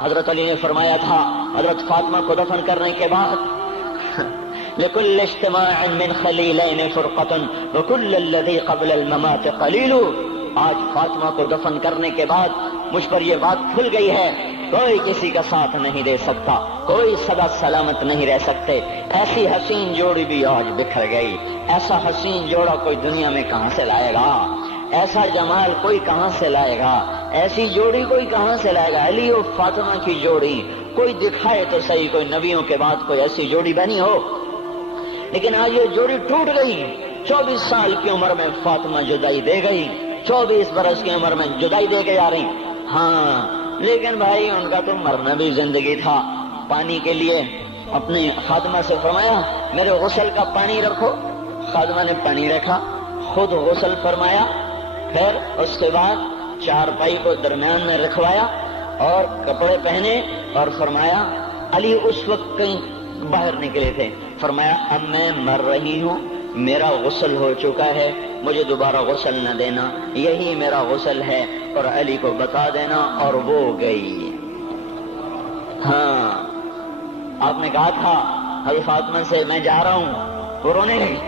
حضرت علی نے فرمایا تھا حضرت فاطمہ کو دفن کرنے کے بعد لِكُلِّ اجْتِمَاعٍ مِّن خَلِيلَيْنِ فُرْقَةٌ وَكُلَّ الَّذِي قَبْلَ الْمَمَاتِ قَلِيلٌ۔ آج فاطمہ کو دفن کرنے کے بعد مجھ پر یہ بات کھل گئی ہے، کوئی کسی کا ساتھ نہیں دے سکتا، کوئی سدا سلامت نہیں رہ سکتے۔ ایسی حسین جوڑی بھی آج بکھر گئی۔ ایسا حسین جوڑا کوئی دنیا میں کہاں سے لائے گا؟ ایسا جمال کوئی کہاں سے لائے گا؟ ایسی جوڑی کوئی کہاں سے لائے گا؟ علی و فاطمہ کی جوڑی کوئی دکھائے تو صحیح، کوئی نبیوں کے بعد کوئی ایسی جوڑی بنی ہو، لیکن آج یہ جوڑی ٹوٹ گئی۔ 24 سال کی عمر میں فاطمہ جدائی دے گئی، 24 برس کی عمر میں جدائی دے کے جا رہی۔ ہاں لیکن بھائی ان کا تو مرنا بھی زندگی تھا۔ پانی کے لیے اپنی خادمہ سے فرمایا میرے غسل کا پانی رکھو، خادمہ نے پانی رکھا، خود غسل فرمایا، پھر اس کے بعد چارپائی کو درمیان میں رکھوایا اور کپڑے پہنے اور فرمایا علی اس وقت کہیں باہر نکلے تھے، فرمایا اب میں مر رہی ہوں، میرا غسل ہو چکا ہے، مجھے دوبارہ غسل نہ دینا، یہی میرا غسل ہے اور علی کو بتا دینا، اور وہ گئی۔ ہاں آپ نے کہا تھا حضرت فاطمہ سے میں جا رہا ہوں، وہ رونے لگی،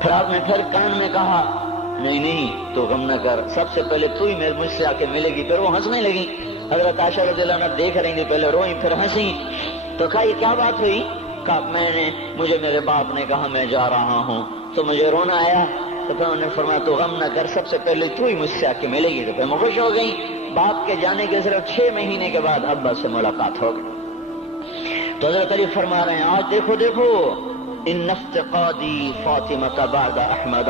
پھر آپ نے پھر کان میں کہا نہیں نہیں تو غم نہ کر، سب سے پہلے تو ہی مجھ سے آ کے ملے گی۔ پھر وہ ہنسنے لگی۔ حضرت عائشہ رضی اللہ عنہا دیکھ رہی تھی، پہلے روئی پھر ہنسی، تو کہا یہ کیا بات ہوئی؟ کہا مجھے میرے باپ نے کہا میں جا رہا ہوں تو مجھے رونا آیا، تو پھر انہوں نے فرمایا تو غم نہ کر، سب سے پہلے تو ہی مجھ سے آ کے ملے گی۔ تو پھر میں خوش ہو گئی۔ باپ کے جانے کے صرف 6 مہینے کے بعد ابا سے ملاقات ہو گئی۔ تو حضرت علی فرما رہے ہیں آج دیکھو دیکھو ان افتقادی فاطمہ بعد احمد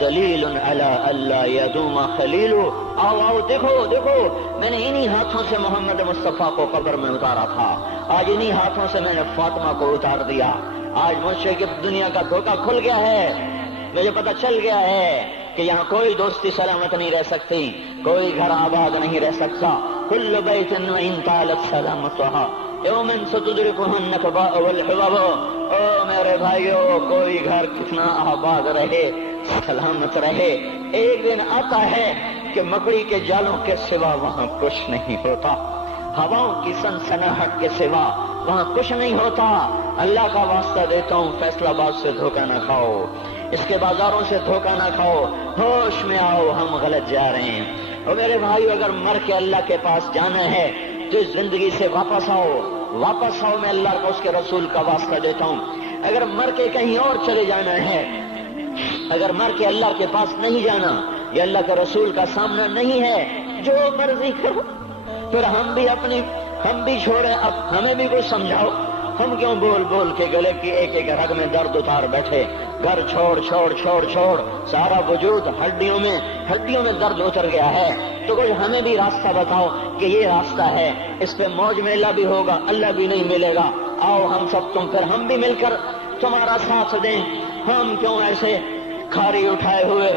دلیل علی الا یدوم خلیل۔ آؤ آؤ دیکھو دیکھو، میں نے انہی ہاتھوں سے محمد مصطفیٰ کو قبر میں اتارا تھا، آج انہی ہاتھوں سے میں نے فاطمہ کو اتار دیا۔ آج مجھ سے کہ دنیا کا دھوکہ کھل گیا ہے، مجھے پتہ چل گیا ہے کہ یہاں کوئی دوستی سلامت نہیں رہ سکتی، کوئی گھر آباد نہیں رہ سکتا۔ کل بیت وان طالت سلامتها یوم ستدرکها النکباء والحباب۔ او میرے بھائیو، کوئی گھر کتنا آباد رہے، سلامت رہے، ایک دن آتا ہے کہ مکڑی کے جالوں کے سوا وہاں کچھ نہیں ہوتا، ہواؤں کی سنسناہٹ کے سوا وہاں کچھ نہیں ہوتا۔ اللہ کا واسطہ دیتا ہوں فیصلہ آباد سے دھوکہ نہ کھاؤ، اس کے بازاروں سے دھوکہ نہ کھاؤ، ہوش میں آؤ، ہم غلط جا رہے ہیں۔ اور میرے بھائیو اگر مر کے اللہ کے پاس جانا ہے تو اس زندگی سے واپس آؤ، واپس آؤ، میں اللہ کا اس کے رسول کا واسطہ دیتا ہوں۔ اگر مر کے کہیں اور چلے جانا ہے، اگر مر کے اللہ کے پاس نہیں جانا یا اللہ کے رسول کا سامنا نہیں ہے، جو مرضی کرو، پھر ہم بھی چھوڑیں، اب ہمیں بھی کچھ سمجھاؤ۔ ہم کیوں بول بول کے گلے کی ایک ایک رگ میں درد اتار بیٹھے، گھر چھوڑ چھوڑ چھوڑ چھوڑ، سارا وجود ہڈیوں میں درد اتر گیا ہے، تو کچھ ہمیں بھی راستہ بتاؤ کہ یہ راستہ ہے، اس پہ موج میلہ بھی ہوگا، اللہ بھی نہیں ملے گا۔ آؤ ہم سب پھر ہم بھی مل کر تمہارا ساتھ دیں۔ ہم کیوں ایسے کھاری اٹھائے ہوئے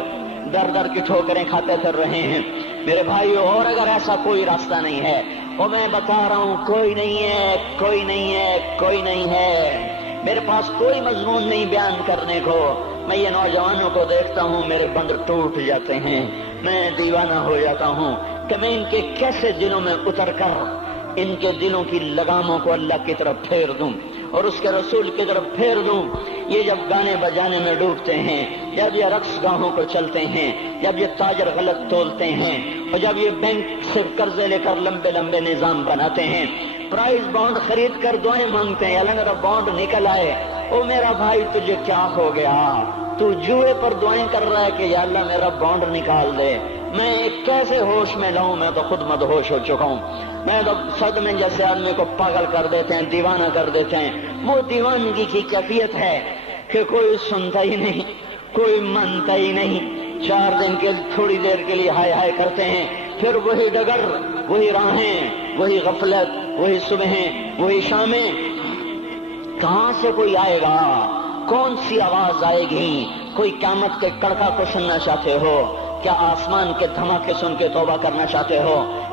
در در کی ٹھوکریں کھاتے پھر رہے ہیں؟ میرے بھائیو، اور اگر ایسا کوئی راستہ نہیں ہے، اور میں بتا رہا ہوں کوئی نہیں ہے، کوئی نہیں ہے، کوئی نہیں ہے، میرے پاس کوئی مضمون نہیں بیان کرنے کو۔ میں یہ نوجوانوں کو دیکھتا ہوں، میرے بندر ٹوٹ جاتے ہیں، میں دیوانہ ہو جاتا ہوں کہ میں ان کے کیسے دلوں میں اتر کر ان کے دلوں کی لگاموں کو اللہ کی طرف پھیر دوں اور اس کے رسول کی طرف پھیر دوں۔ یہ جب گانے بجانے میں ڈوبتے ہیں، جب یہ رقص گاہوں کو چلتے ہیں، جب یہ تاجر غلط تولتے ہیں، اور جب یہ بینک سے قرضے لے کر لمبے لمبے نظام بناتے ہیں، پرائز بانڈ خرید کر دعائیں مانگتے ہیں اللہ میرا بانڈ نکل آئے، او میرا بھائی تجھے کیا ہو گیا؟ تو جوئے پر دعائیں کر رہا ہے کہ یا اللہ میرا بانڈ نکال دے۔ میں کیسے ہوش میں لاؤں؟ میں تو خود مدہوش ہو چکا ہوں۔ میں تو صدمے جیسے آدمی کو پاگل کر دیتے ہیں، دیوانہ کر دیتے ہیں۔ وہ دیوانگی کی کیفیت ہے کہ کوئی سنتا ہی نہیں، کوئی مانتا ہی نہیں، 4 دن کے تھوڑی دیر کے لیے ہائے ہائے کرتے ہیں، پھر وہی ڈگر، وہی راہیں، وہی غفلت، وہی صبحیں، وہی شامیں۔ کہاں سے کوئی آئے گا؟ کون سی آواز آئے گی؟ کوئی قیامت کے کڑکا کو سننا چاہتے ہو؟ کیا آسمان کے دھماکے سن کے توبہ کرنا چاہتے ہو؟